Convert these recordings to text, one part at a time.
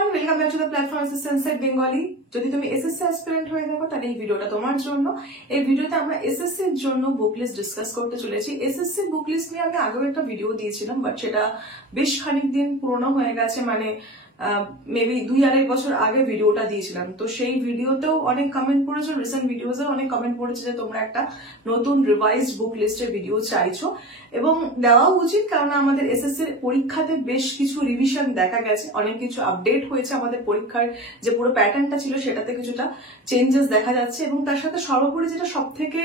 everyone, welcome back to the platform Sunset Bengali. যদি তুমি SSC aspirant হয়ে থাকো তাহলে এই ভিডিওটা তোমার জন্য। এই ভিডিওতে আমরা এসএসসি এর জন্য বুক লিস্ট ডিসকাস করতে চলেছি। এসএসসি বুক লিস্ট নিয়ে আমি আগেও একটা ভিডিও দিয়েছিলাম, বাট সেটা বেশ খানিকদিন পুরনো হয়ে গেছে, মানে মেবি 2-2.5 বছর আগে ভিডিওটা দিয়েছিলাম। তো সেই ভিডিওতেও অনেক কমেন্ট পড়েছে, রিসেন্ট ভিডিওতেও অনেক কমেন্ট পড়েছে যে তোমরা একটা নতুন রিভাইজড বুক লিস্টের ভিডিও চাইছো, এবং দেওয়া উচিত, কারণ আমাদের এসএসসি এর পরীক্ষাতে বেশ কিছু রিভিশন দেখা গেছে, অনেক কিছু আপডেট হয়েছে। আমাদের পরীক্ষার যে পুরো প্যাটার্নটা ছিল সেটাতে কিছুটা চেঞ্জেস দেখা যাচ্ছে, এবং তার সাথে সর্বোপরি যেটা সব থেকে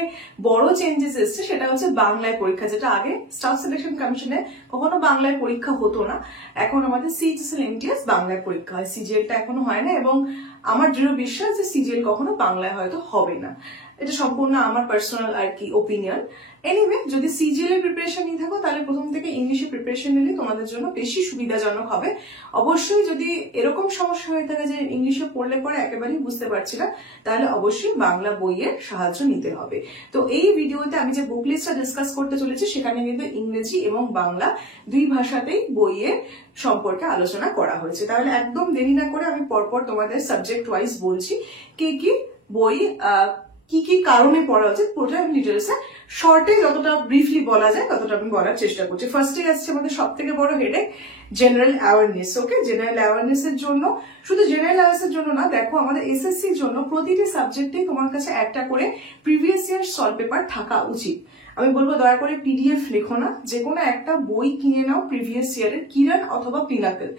বড় চেঞ্জেস এসছে সেটা হচ্ছে বাংলায় পরীক্ষা। যেটা আগে স্টাফ সিলেকশন কমিশনে কখনো বাংলায় পরীক্ষা হতো না, এখন আমাদের সিএইচএসএল এমটিএস বাংলায় পরীক্ষা হয়। সিজিএলটা এখনো হয় না, এবং আমার দৃঢ় বিশ্বাস যে সিজিএল কখনো বাংলায় হয়তো হবে না। এটা সম্পূর্ণ আমার পার্সোনাল আর কি ওপিনিয়ন। এনিওয়ে, যদি সিজিএল এর প্রিপারেশন নিয়ে থাকো তাহলে প্রথম থেকে ইংলিশে প্রিপারেশন নিলে তোমাদের জন্য বেশি সুবিধাজনক হবে। অবশ্যই যদি এরকম সমস্যা হয়ে থাকে যে ইংলিশে পড়লে পরে একেবারেই বুঝতে পারছি না, তাহলে অবশ্যই বাংলা বইয়ের সাহায্য নিতে হবে। তো এই ভিডিওতে আমি যে বুক লিস্টটা ডিসকাস করতে চলেছি সেখানে কিন্তু ইংরেজি এবং বাংলা দুই ভাষাতেই বইয়ের সম্পর্কে আলোচনা করা হয়েছে। তাহলে একদম দেরি না করে আমি পরপর তোমাদের সাবজেক্ট ওয়াইজ বলছি কি কি বই কি কি কারণে পড়া উচিত, পুরোটা আমি ডিটেলসে শর্টে যতটা ব্রিফলি বলা যায় ততটা আমি বলার চেষ্টা করছি। ফার্স্টে আসছে আমাদের সব থেকে বড় হেডেক, জেনারেল অ্যাওয়ারনেস। ওকে, জেনারেল অ্যাওয়ারনেস এর জন্য, শুধু জেনারেল অ্যাওয়ারনেস এর জন্য না, দেখো আমাদের এসএসসি এর জন্য প্রতিটি সাবজেক্টেই তোমার কাছে একটা করে প্রিভিয়াস ইয়ার সলভ পেপার থাকা উচিত। আমি বলবো দয়া করে পিডিএফ লেখো না, যে কোনো একটা বই কিনে নাও প্রিভিয়াস ইয়ারের, কিরণ অথবা পিনাকেল,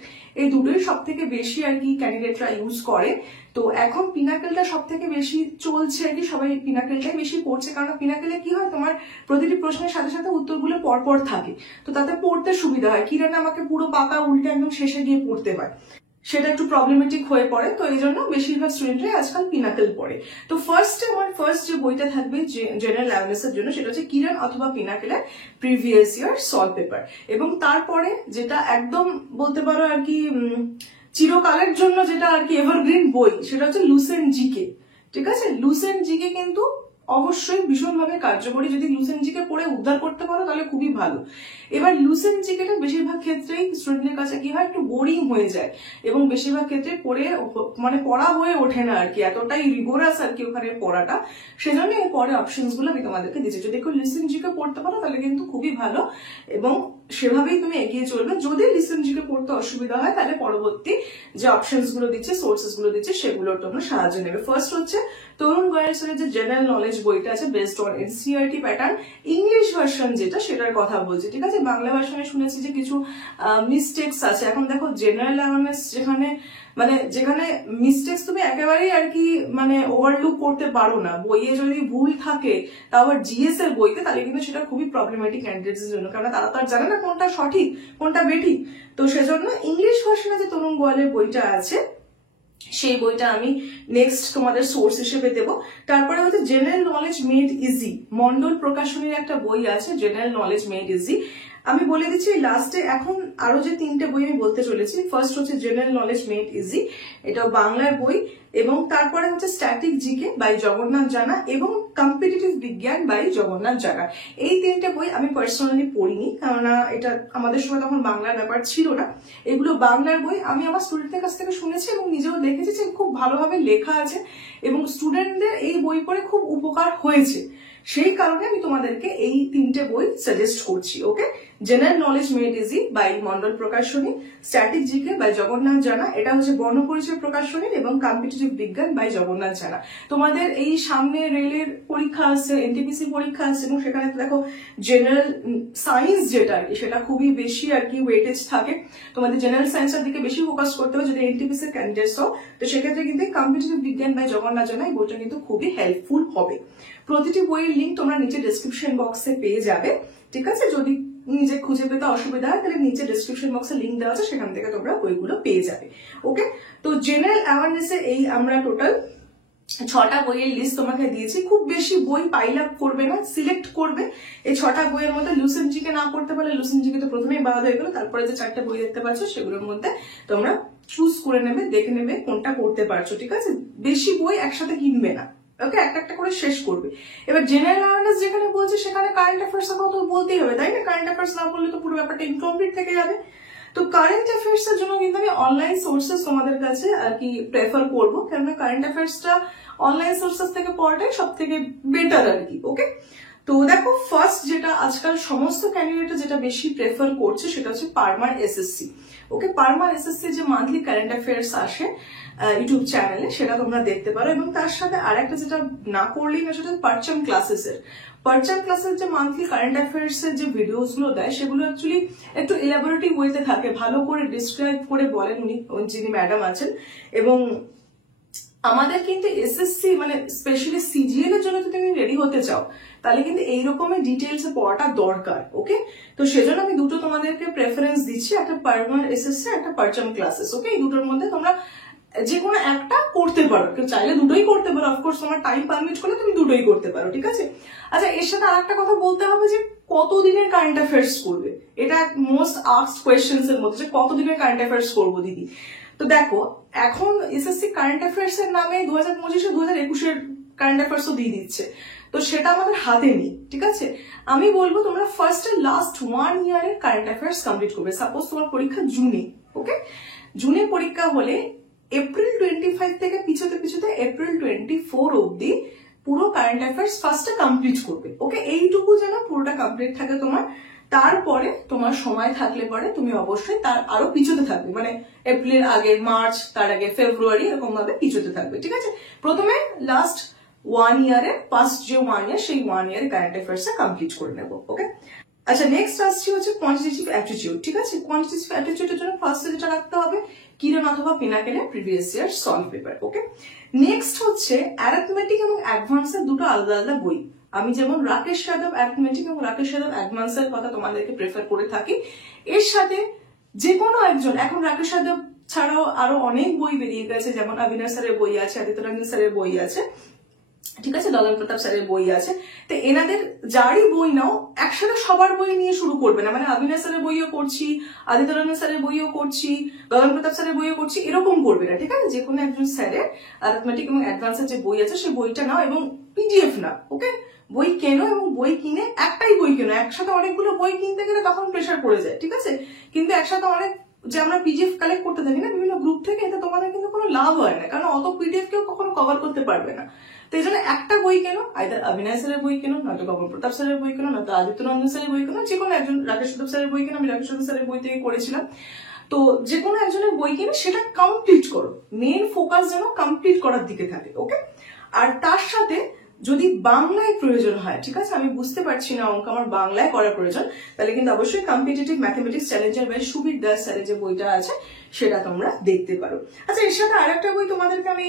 এই দুটোই সব থেকে বেশি আর কি ক্যান্ডিডেটরা ইউজ করে। তো এখন পিনাকেলটা সব থেকে বেশি চলছে আর কি, সবাই পিনাকেলটাই বেশি পড়ছে, কারণ পিনাকেলে কি হয়, তোমার প্রতিটি প্রশ্নের সাথে সাথে উত্তরগুলো পরপর থাকে, তো তাতে পড়তে সুবিধা হয়। কিরণে আমাকে পুরো পাতা উল্টে একদম শেষে গিয়ে পড়তে হয়, সেটা একটু প্রবলেমেটিক হয়ে পড়ে। তো এই জন্য বেশিরভাগ স্টুডেন্টরাই আজকাল পিনাকেল পড়ে। তো আমার ফার্স্ট যে বইটা থাকবে জেনারেল অ্যাওয়ারনেস এর জন্য সেটা হচ্ছে কিরণ অথবা পিনাকেলের প্রিভিয়াস ইয়ার সলভ পেপার, এবং তারপরে যেটা একদম বলতে পারো আর কি চিরকালের জন্য যেটা আর কি এভারগ্রিন বই, সেটা হচ্ছে লুসেন্ট জিকে। ঠিক আছে, লুসেন্ট জিকে কিন্তু অবশ্যই ভীষণভাবে কার্যকরী। যদি লুসেন্ট জিকে পড়ে উদ্ধার করতে পারো তাহলে খুবই ভালো। এবার লুসেন্ট জিকেটা বেশিরভাগ ক্ষেত্রেই স্টুডেন্টের কাছে কি হয়, একটু বোরিং হয়ে যায়, এবং বেশিরভাগ ক্ষেত্রে পড়ে মানে পড়া হয়ে ওঠে না আর কি, এতটাই রিগোরাস আর কি ওখানে পড়াটা। সেজন্য এই পরে অপশনস গুলো আমি তোমাদেরকে দিচ্ছি। যদি একটু লুসেন্ট জিকে পড়তে পারো তাহলে কিন্তু খুবই ভালো, এবং সেভাবেই তুমি এগিয়ে চলবে। যদি লুসেন্ট জিকে পড়তে অসুবিধা হয় তাহলে পরবর্তী যে অপশনস গুলো দিচ্ছে, সোর্সেস গুলো দিচ্ছে, সেগুলোর তোমরা সাহায্য নেবে। ফার্স্ট হচ্ছে তরুণ গোয়েলের যে জেনারেল নলেজ বইটা আছে, based on NCERT pattern, English version যেটা, সেটার কথা বলছি। ঠিক আছে, বাংলা ভার্সনে শুনেছি যে কিছু মিস্টেক্স আছে। এখন দেখো জেনারেল অ্যাওয়ারনেস যেখানে মিস্টেক্স তুমি একেবারেই আর কি মানে ওভারলুক করতে পারো না, বইয়ে যদি ভুল থাকে তা আবার জিএস এর বইতে, তাহলে কিন্তু সেটা খুবই প্রবলেমেটিক ক্যান্ডিডেটস এর জন্য, কারণ তারা তো আর জানে না কোনটা সঠিক কোনটা বেঠিক। তো সেজন্য ইংলিশ ভার্সনে যে তরুণ গোয়ালের বইটা আছে সেই বইটা আমি নেক্সট তোমাদের সোর্স হিসেবে দেবো। তারপরে হচ্ছে general knowledge made easy, Mondal প্রকাশনীর একটা বই আছে জেনারেল নলেজ মেড ইজি। আমি বলে দিচ্ছি লাস্টে, এখন আরো যে 3টে বই আমি বলতে চলেছি। ফার্স্ট হচ্ছে জেনারেল নলেজ মেড ইজি, এটাও বাংলার বই, এবং তারপরে হচ্ছে স্ট্যাটিক জিকে বাই জগন্নাথ জানা, এবং কম্পিটিটিভ বিজ্ঞান বাই জগন্নাথ জানা। এই 3টে বই আমি পার্সোনালি পড়িনি, কেননা এটা আমাদের সময় তখন বাংলার ব্যাপার ছিল না। এগুলো বাংলার বই, আমি আমার স্টুডেন্টদের কাছ থেকে শুনেছি এবং নিজেও দেখেছি যে খুব ভালোভাবে লেখা আছে, এবং স্টুডেন্টদের এই বই পড়ে খুব উপকার হয়েছে। সেই কারণে আমি তোমাদেরকে এই 3টে বই সাজেস্ট করছি। Okay, general knowledge made easy by Mondal Prakashani, static GK by Jagannath Jana, এটা হচ্ছে বর্ণপরিচয় প্রকাশনী, এবং কম্পিটিটিভ বিজ্ঞান বাই জগন্নাথ জানা। তোমাদের এই সামনে রেলের পরীক্ষা আসছে, এনটিপিসি পরীক্ষা আসছে, এবং সেখানে দেখো জেনারেল সায়েন্স যেটা আর কি সেটা খুবই বেশি আর কি ওয়েটেজ থাকে। তোমাদের জেনারেল সায়েন্সের দিকে বেশি ফোকাস করতে হবে যদি এনটিপিসি ক্যান্ডিডেটস হও। তো সেক্ষেত্রে কিন্তু কম্পিটিটিভ বিজ্ঞান বাই জগন্নাথ জানা এই বইটা কিন্তু খুবই হেল্পফুল হবে। প্রতিটি বইয়ের লিঙ্ক তোমরা নিচে ডেসক্রিপশন বক্সে পেয়ে যাবে। ঠিক আছে, যদি নিজে খুঁজে পেতে অসুবিধা হয় তাহলে নিচে ডেসক্রিপশন বক্সে লিঙ্ক দেওয়া আছে, সেখান থেকে তোমরা বইগুলো পেয়ে যাবে। ওকে, তো জেনারেল অ্যাওয়ারনেসে এই আমরা টোটাল 6টা বইয়ের লিস্ট তোমাকে দিয়েছি। খুব বেশি বই পাইল আপ করবে না, সিলেক্ট করবে। এই 6টা বইয়ের মধ্যে লুসেন্ট জিকে না পড়তে পারলে লুসেন্ট জিকে তো প্রথমেই বাদ হয়ে গেল, তারপরে যে 4টে বই দেখতে পাচ্ছ সেগুলোর মধ্যে তোমরা চুজ করে নেবে, দেখে নেবে কোনটা পড়তে পারছো। ঠিক আছে, বেশি বই একসাথে কিনবে না, ওকে, একটা একটা করে শেষ করবে। এবার জেনারেল অ্যাওয়ারনেস যেখানে বলছে সেখানে কারেন্ট অ্যাফেয়ার্স কথা তো বলতেই হবে, তাই না? কারেন্ট অ্যাফেয়ার্স না বললে তো পুরো ব্যাপারটা ইনকমপ্লিট থেকে যাবে। তো কারেন্ট অ্যাফেয়ার্স এর জন্য কিন্তু আমি অনলাইন সোর্সেস তোমাদের কাছে আর কি প্রেফার করবো, কেননা কারেন্ট অ্যাফেয়ার্সটা অনলাইন সোর্সেস থেকে পড়াটাই সব থেকে বেটার আর কি। ওকে, তো দেখো ফার্স্ট যেটা আজকাল সমস্ত ক্যান্ডিডেট যেটা বেশি প্রেফার করছে সেটা হচ্ছে পারমার এসএসসি। ওকে, পারমার এসএসসি যে মান্থলি কারেন্ট অ্যাফেয়ার্স আসে ইউটিউব চ্যানেলে, সেটা তোমরা দেখতে পারো। এবং তার সাথে আরেকটা যেটা না করলেই না, সেটা পারচাম ক্লাসেসের যে মান্থলি কারেন্ট অ্যাফেয়ার্স এর যে ভিডিওস গুলো দেয়, সেগুলো অ্যাকচুয়ালি একটু ইলাবোরেটিভ ওয়েতে থাকে, ভালো করে ডিসক্রাইব করে বলেন উনি, যিনি ম্যাডাম আছেন। এবং আমাদের কিন্তু এসএসসি মানে স্পেশালি সিজিএল এর জন্য যদি তুমি রেডি হতে চাও, তাহলে কিন্তু এইরকমের ডিটেলস পড়াটা দরকার। ওকে, তো সেজন্য আমি দুটো তোমাদেরকে প্রেফারেন্স দিচ্ছি, একটা পারমার এসএসসি, একটা পারচাম ক্লাসেস। ওকে, এই দুটোর মধ্যে তোমরা যে কোনো একটা করতে পারো, কেউ চাইলে দুটোই করতে পারো, অফকোর্স তোমার টাইম পারমিট করলে তুমি দুটোই করতে পারো, ঠিক আছে। আচ্ছা, এর সাথে আর একটা কথা বলতে হবে যে কতদিনের কারেন্ট অ্যাফেয়ার্স করবে, এটা মোস্ট আস্কড কোয়েশ্চেন্স এর মধ্যে, যে কতদিনের কারেন্ট অ্যাফেয়ার্স করবো দিদি। তো দেখো, এখন এসএসসি কারেন্ট অ্যাফেয়ার্স এর নামে 2025 2021 কারেন্ট অ্যাফেয়ার্স দিয়ে দিচ্ছে, তো সেটা আমাদের হাতে নেই, ঠিক আছে। আমি বলবো তোমরা ফার্স্ট এন্ড লাস্ট 1 ইয়ারের কারেন্ট অ্যাফেয়ার্স কমপ্লিট করবে। সাপোজ তোমার পরীক্ষা জুনে, ওকে, জুনে পরীক্ষা হলে এপ্রিল 25 থেকে পিছতে পিছতে এপ্রিল 24 অব্দি পুরো কারেন্ট অ্যাফেয়ার্স ফার্স্টে কমপ্লিট করবে। ওকে, এইটুকু যেন পুরোটা কমপ্লিট থাকে তোমার। তারপরে তোমার সময় থাকলে পরে তুমি অবশ্যই তার আরো পিছতে থাকবে, মানে এপ্রিলের আগে মার্চ, তার আগে ফেব্রুয়ারি, এরকম ভাবে পিছতে থাকবে, ঠিক আছে। প্রথমে লাস্ট 1 ইয়ারে, ফার্স্ট যে 1 ইয়ার, সেই 1 ইয়ার কারেন্ট অ্যাফেয়ার্স কমপ্লিট করে নেবো। ওকে, আচ্ছা, নেক্সট আসছি হচ্ছে কোয়ান্টিটেটিভ অ্যাপটিটিউড, ঠিক আছে। কোয়ান্টিটেটিভ অ্যাপটিটিউডের জন্য ফার্স্টে যেটা রাখতে হবে, কিরণ অথবা পিনাকেলের প্রিভিয়াস ইয়ার সলভ পেপার। ওকে, নেক্সট হচ্ছে অ্যারিথমেটিক এবং অ্যাডভান্সের দুটো আলাদা আলাদা বই। আমি যেমন রাকেশ যাদব অ্যারিথমেটিক এবং রাকেশ যাদব অ্যাডভান্সের কথা তোমাদেরকে প্রেফার করে থাকি। এর সাথে যে কোনো একজন, এখন রাকেশ যাদব ছাড়াও আরো অনেক বই বেরিয়ে গেছে, যেমন অবিনাশ স্যারের বই আছে, আদিত্য রঞ্জন স্যারের বই আছে, ঠিক আছে, দলন প্রতাপ স্যারের বই আছে। তো এনাদের যারই বই নাও, একসাথে সবার বই নিয়ে শুরু করবে না, মানে অবিনাশ স্যারের বইও করছি, আদিত্য রঞ্জন স্যারের বইও করছি, দলন প্রতাপ স্যারের বইও করছি, এরকম করবে না, ঠিক আছে। যে কোনো একজন স্যারের অ্যারিথমেটিক এবং অ্যাডভান্সের যে বই আছে, সেই বইটা নাও এবং পিডিএফ না। ওকে, বই কেনো এবং বই কিনে একটাই বই কেনো। একসাথে অনেকগুলো বই কিনতে গেলে তখন প্রেশার পড়ে যায়, ঠিক আছে। কিন্তু একসাথে অনেক যে আমরা পিডিএফ কালেক্ট করতে থাকি না বিভিন্ন গ্রুপ থেকে, এতে তোমাদের কিন্তু কোনো লাভ হয় না, কারণ অত পিডিএফ কেউ কখনো কভার করতে পারবে না। তো এই জন্য একটা বই কেনো, আইদার অবিনাশ স্যারের বই কেনো, নয়তো গগন প্রতাপ স্যারের বই কেনো, নয়তো আদিত্য রঞ্জন স্যারের বই কেনো, যে কোনো একজন, রাকেশ যাদব স্যারের বই কেনো, আমি রাকেশ যাদব স্যারের বই থেকে করেছিলাম। তো যে কোনো একজনের বই কিনে সেটা কমপ্লিট করো, মেন ফোকাস যেন কমপ্লিট করার দিকে থাকে। ওকে, আর তার সাথে যদি বাংলায় প্রয়োজন হয়, ঠিক আছে, আমি বুঝতে পারছি না অঙ্ক আমার বাংলায় করার প্রয়োজন, তাহলে কিন্তু অবশ্যই competitive mathematics challenger by Subir Das স্যারের যে বইটা আছে সেটা তোমরা দেখতে পারো। আচ্ছা, এর সাথে আরেকটা বই তোমাদেরকে আমি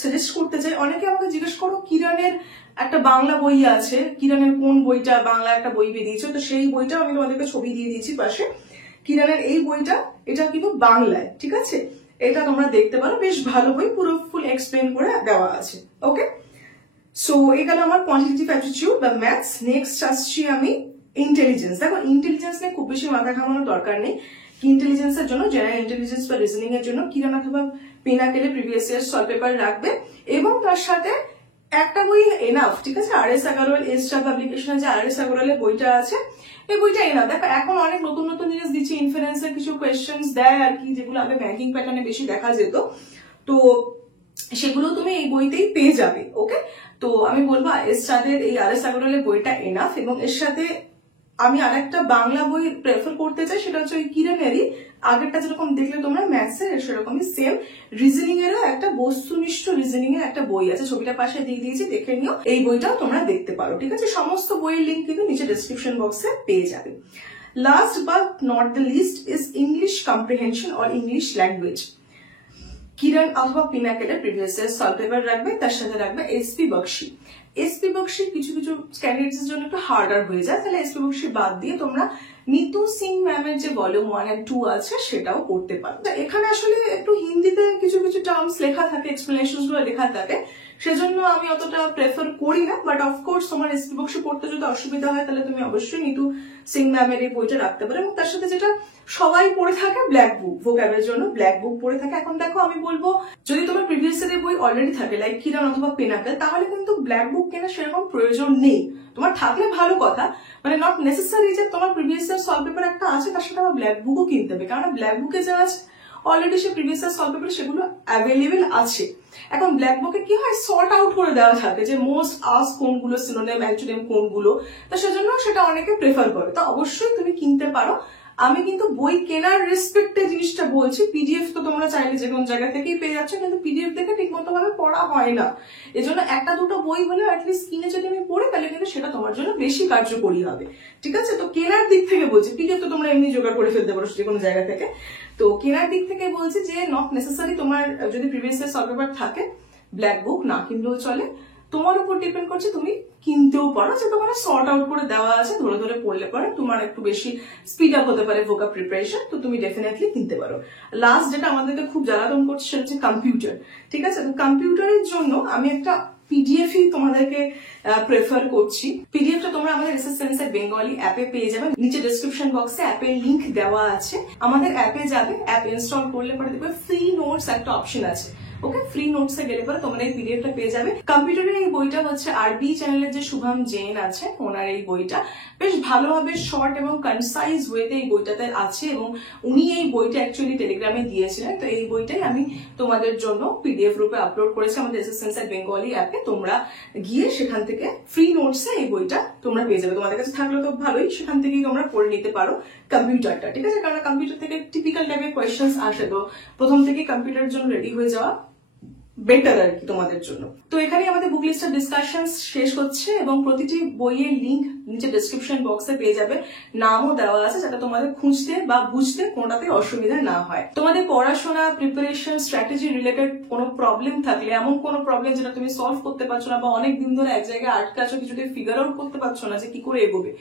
সাজেস্ট করতে চাই। অনেকে আমাকে জিজ্ঞেস করো, কিরণের একটা বাংলা বই আছে, কিরণের কোন বইটা, বাংলা একটা বই বেরিয়েছে, তো সেই বইটা আমি তোমাদেরকে ছবি দিয়ে দিয়েছি পাশে। কিরণের এই বইটা, এটা কিন্তু বাংলায়, ঠিক আছে, এটা তোমরা দেখতে পারো, বেশ ভালো বই, পুরো ফুল এক্সপ্লেন করে দেওয়া আছে। ওকে, সো এই গেল আমার কোয়ান্টিটেটিভ অ্যাপটিটিউড বা ম্যাথস। নেক্সট আসছি আমি ইন্টেলিজেন্স। দেখো, ইন্টেলিজেন্স নিয়ে খুব বেশি মাথা ঘামানোর দরকার নেই। ইন্টেলিজেন্সের জন্য, জেনারেল ইন্টেলিজেন্স বা রিজনিং এর জন্য কিরণ অথবা পিনাকেলে প্রিভিয়াস ইয়ার সলভ পেপার রাখবে, এবং তার সাথে একটা বই এনাফ, ঠিক আছে। আর.এস. আগরওয়াল এস্টার পাবলিকেশনের যে আর.এস. আগরওয়ালের বইটা আছে, এই বইটা এনাফ। দেখো, এখন অনেক নতুন নতুন জিনিস দিচ্ছে, ইনফারেন্সের কিছু কোয়েশ্চেন্স দেয় আর কি, যেগুলো আগে ব্যাংকিং প্যাটার্নে বেশি দেখা যেত, তো সেগুলো তুমি এই বইতেই পেয়ে যাবে। ওকে, তো আমি বলবো এস্টারের এই আর.এস. আগরওয়ালের বইটা এনাফ। এবং এর সাথে আমি আরেকটা বাংলা বই প্রেফার করতে চাই, সেটা হচ্ছে ওই কিরণেরই, আগেরটা যেরকম দেখলে তোমরা ম্যাথসের, সেরকমই সেম রিজনিং এরও একটা বস্তুনিষ্ঠ রিজনিং এর একটা বই আছে, ছবিটা পাশে দিয়ে দিয়েছি, দেখে নিও। এই বইটাও তোমরা দেখতে পারো, ঠিক আছে। সমস্ত বইয়ের লিঙ্ক কিন্তু নিচে ডেসক্রিপশন বক্সে পেয়ে যাবে। Last but not the list is English comprehension or English language. Kiran অথবা পিনাকেলের প্রিভিয়াস ইয়ার সলভ পেপার রাখবে, তার সাথে রাখবে এসপি বক্সি। এসপি বক্সি কিছু কিছু ক্যান্ডিডেটস জন্য একটু হার্ডার হয়ে যায়, তাহলে এসপি বক্সি বাদ দিয়ে তোমরা নিতু সিং ম্যামের যে ভলিউম 1 and 2 আছে সেটাও করতে পারো। এখানে আসলে একটু হিন্দিতে কিছু কিছু টার্মস লেখা থাকে, এক্সপ্লেনেশন গুলো লেখা থাকে, সেজন্য আমি অতটা প্রেফার করি না। বাট অফকোর্স তোমার এসপি বুকস পড়তে যদি অসুবিধা হয় তাহলে তুমি অবশ্যই নিতু সিং ম্যামের এই বইটা রাখতে পারো। এবং তার সাথে যেটা সবাই পড়ে থাকে ব্ল্যাক বুক, ভোক্যাবের জন্য ব্ল্যাক বুক পড়ে থাকে। এখন দেখো আমি বলবো যদি তোমার প্রিভিয়াস ইয়ারের বই অলরেডি থাকে লাইক কিরণ অথবা পেনাকেল, তাহলে কিন্তু ব্ল্যাক বুক কেনার সেরকম প্রয়োজন নেই। তোমার থাকলে ভালো কথা, মানে নট নেসেসারি যে তোমার প্রিভিয়াস ইয়ার সলভ পেপার একটা আছে তার সাথে আবার ব্ল্যাক বুকও কিনতে হবে, কারণ ব্ল্যাক বুকে যা আছে অলরেডি সে প্রিভিয়াস ইয়ার সলভ পেপার সেগুলো অ্যাভেলেবেল আছে। এখন ব্ল্যাক বুকে কি হয়, সর্ট আউট করে দেওয়া থাকে যে মোস্ট আস্ক কোনগুলো, সিনোনিম অ্যান্টোনিম কোনগুলো, তো সেজন্য সেটা অনেকে প্রেফার করে। তো অবশ্যই তুমি কিনতে পারো। আমি কিন্তু বই কেনার রেসপেক্টে জিনিসটা বলছি। পিডিএফ তো তোমরা চাইলে যে কোনো জায়গা থেকেই পেয়ে যাচ্ছ, কিন্তু পিডিএফ দেখে ঠিক মতো ভাবে পড়া হয় না। এজন্য একটা দুটো বই হলে অ্যাটলিস্ট কিনে যদি আমি পড়ি তাহলে কিন্তু সেটা তোমার জন্য বেশি কার্যকরী হবে, ঠিক আছে? তো কেনার দিক থেকে বলছি, পিডিএফ তো তোমরা এমনি জোগাড় করে ফেলতে পারো যে কোনো জায়গা থেকে। তো কেনার দিক থেকে বলছি যে নট নেসেসারি তোমার যদি প্রিভিয়াস ইয়ার সলভ পেপার থাকে ব্ল্যাক বুক না কিনলেও চলে, তোমার উপর ডিপেন্ড করছে। তুমি কিনতেও পারো, যে তোমার সর্ট আউট করে দেওয়া আছে, ধরে ধরে পড়লে পরে তোমার একটু বেশি স্পিড আপ হতে পারে ভোকাব প্রিপারেশন, তো তুমি ডেফিনেটলি কিনতে পারো। লাস্ট যেটা আমাদেরকে খুব জ্বালাতন করছে সেটা হচ্ছে কম্পিউটার, ঠিক আছে? তো কম্পিউটারের জন্য আমি একটা পিডিএফই তোমাদেরকে প্রেফার করছি। পিডিএফটা তোমরা আমাদের এসএস সেন্সর বেঙ্গলি অ্যাপে পেয়ে যাবে। নিচে ডেসক্রিপশন বক্সে অ্যাপের লিংক দেওয়া আছে। আমাদের অ্যাপে যাবে, অ্যাপ ইনস্টল করলে পরে দেখবে ফ্রি নোটস একটা অপশন আছে। ওকে, ফ্রি নোটসে গেলে পরে তোমরা এই পিডিএফটা পেয়ে যাবে। কম্পিউটারের এই বইটা হচ্ছে আরবি চ্যানেলের যে শুভম জৈন আছে ওনার এই বইটা বেশ ভালোভাবে শর্ট এবং কনসাইজ ওয়েতে এই বইটাতে আছে, এবং উনি এই বইটা অ্যাকচুয়ালি টেলিগ্রামে দিয়েছিলেন। তো এই বইটাই আমি তোমাদের জন্য পিডিএফ রূপে আপলোড করেছি আমাদের এসএস সেন্সর বেঙ্গলি অ্যাপে। তোমরা গিয়ে সেখান থেকে ফ্রি নোটসে এই বইটা তোমরা পেয়ে যাবে। তোমাদের কাছে থাকলে তো ভালোই, সেখান থেকেই তোমরা পড়ে নিতে পারো কম্পিউটারটা, ঠিক আছে? কারণ কম্পিউটার থেকে টিপিক্যাল টাইপের কোয়েশ্চেন্স আসে, তো প্রথম থেকেই কম্পিউটারের জন্য রেডি হয়ে যাওয়া বেটার আর কি তোমাদের জন্য। তো এখানে আমাদের বুক লিস্টের ডিসকাশন শেষ হচ্ছে, এবং প্রতিটি বইয়ের লিঙ্ক নিচে ডেসক্রিপশন বক্সে পেয়ে যাবে। নামও দেওয়া আছে যাতে তোমাদের খুঁজতে বা বুঝতে কোনটাতে অসুবিধা না হয়। তোমাদের পড়াশোনা, প্রিপারেশন, স্ট্র্যাটেজি রিলেটেড কোনো প্রবলেম থাকলে, এমন কোনো প্রবলেম যেটা তুমি সলভ করতে পারছো না বা অনেক দিন ধরে এক জায়গায় আটকে আছো, কিছুতে ফিগার আউট করতে পারছো না যে কি করে এগোবে,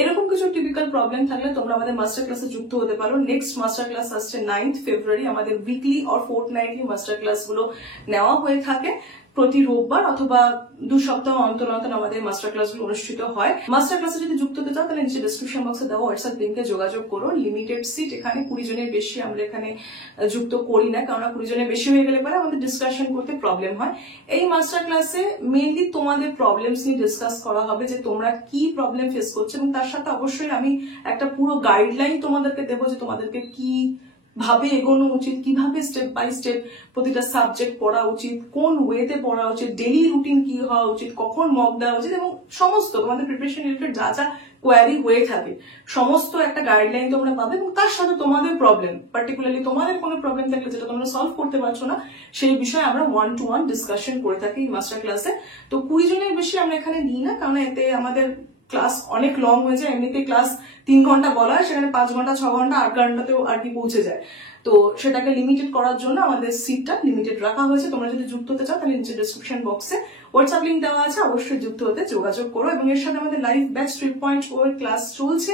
এরকম কিছু টিপিক্যাল প্রবলেম থাকলে তোমরা আমাদের মাস্টার ক্লাসে যুক্ত হতে পারো। নেক্সট মাস্টার ক্লাস আসছে 9th ফেব্রুয়ারি। আমাদের উইকলি অর ফোর্টনাইটলি মাস্টার ক্লাস গুলো নেওয়া হয়ে থাকে প্রতি রোববার অথবা 2 সপ্তাহ অন্তর অন্তর আমাদের মাস্টার ক্লাসগুলো অনুষ্ঠিত হয়। মাস্টার ক্লাসে যদি যুক্ত হতে চাও তাহলে নিচে ডেসক্রিপশন বক্সে দেওয়া হোয়াটসঅ্যাপ লিঙ্কে যোগাযোগ করো। লিমিটেড সিট, এখানে 20 জনের বেশি আমরা এখানে যুক্ত করি না, কারণ 20 জনের বেশি হয়ে গেলে পরে আমাদের ডিসকাশন করতে প্রবলেম হয়। এই মাস্টার ক্লাসে মেইনলি তোমাদের প্রবলেমস নিয়ে ডিসকাস করা হবে, যে তোমরা কি প্রবলেম ফেস করছো, এবং তার সাথে অবশ্যই আমি একটা পুরো গাইডলাইন তোমাদেরকে দেবো যে তোমাদেরকে কি ভাবে এগোনো উচিত, কিভাবে স্টেপ বাই স্টেপ প্রতিটা সাবজেক্ট পড়া উচিত, কোন ওয়েতে পড়া উচিত, ডেইলি রুটিন কি হওয়া উচিত, কখন মক দেওয়া উচিত, এবং সমস্ত তোমাদের প্রিপারেশন রিলেটেড যা যা কোয়ারি হয়ে থাকে সমস্ত একটা গাইডলাইন তোমরা পাবে। এবং তার সাথে তোমাদের প্রবলেম, পার্টিকুলারলি তোমাদের কোনো প্রবলেম থাকলে যেটা তোমরা সলভ করতে পারছো না, সেই বিষয়ে আমরা 1-to-1 ডিসকাশন করে থাকি মাস্টার ক্লাসে। তো 20 জনের বেশি আমরা এখানে নিই না, কারণ এতে আমাদের ক্লাস অনেক লং হয়ে যায়। এমনিতে ক্লাস 3 ঘন্টা বলা হয়, সেখানে 5 ঘন্টা, 6 ঘন্টা, 8 ঘন্টাতেও আর কি পৌঁছে যায়। তো সেটাকে লিমিটেড করার জন্য আমাদের সিটটা লিমিটেড রাখা হয়েছে। তোমরা যদি যুক্ত হতে চাও তাহলে নিচে ডেসক্রিপশন বক্সে হোয়াটসঅ্যাপ লিঙ্ক দেওয়া আছে, অবশ্যই যুক্ত হতে যোগাযোগ করো। এবং এর সাথে আমাদের লাইভ ব্যাচ 3.0 ক্লাস চলছে।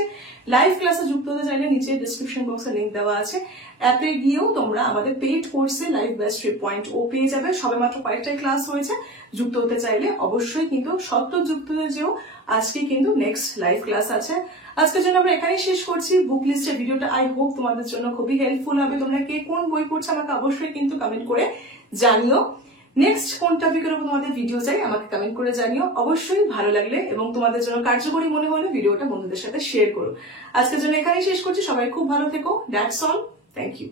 লাইভ ক্লাসে যুক্ত হতে চাইলে নিচে ডেসক্রিপশন বক্সে লিঙ্ক দেওয়া আছে। অ্যাপে গিয়েও তোমরা আমাদের পেইড কোর্সে লাইভ ব্যাচ 3.0 পেয়ে যাবে। সবে মাত্র কয়েকটাই ক্লাস হয়েছে। যুক্ত হতে চাইলে অবশ্যই কিন্তু সত্তর যুক্ত হয়ে যেও। আজকে কিন্তু নেক্সট লাইভ ক্লাস আছে। আজকের জন্য আমরা এখানেই শেষ করছি। বুক লিস্টের ভিডিওটা আই হোপ তোমাদের জন্য খুবই হেল্পফুল হবে। তোমরা কে কোন বই পড়ছো আমাকে অবশ্যই কিন্তু কমেন্ট করে জানিও। নেক্সট কোন টপিকের উপর তোমাদের ভিডিও চাই আমাকে কমেন্ট করে জানিও। অবশ্যই ভালো লাগলে এবং তোমাদের জন্য কার্যকরী মনে হলে ভিডিওটা বন্ধুদের সাথে শেয়ার করো। আজকের জন্য এখানেই শেষ করছি। সবাই খুব ভালো থেকো। That's all. Thank you.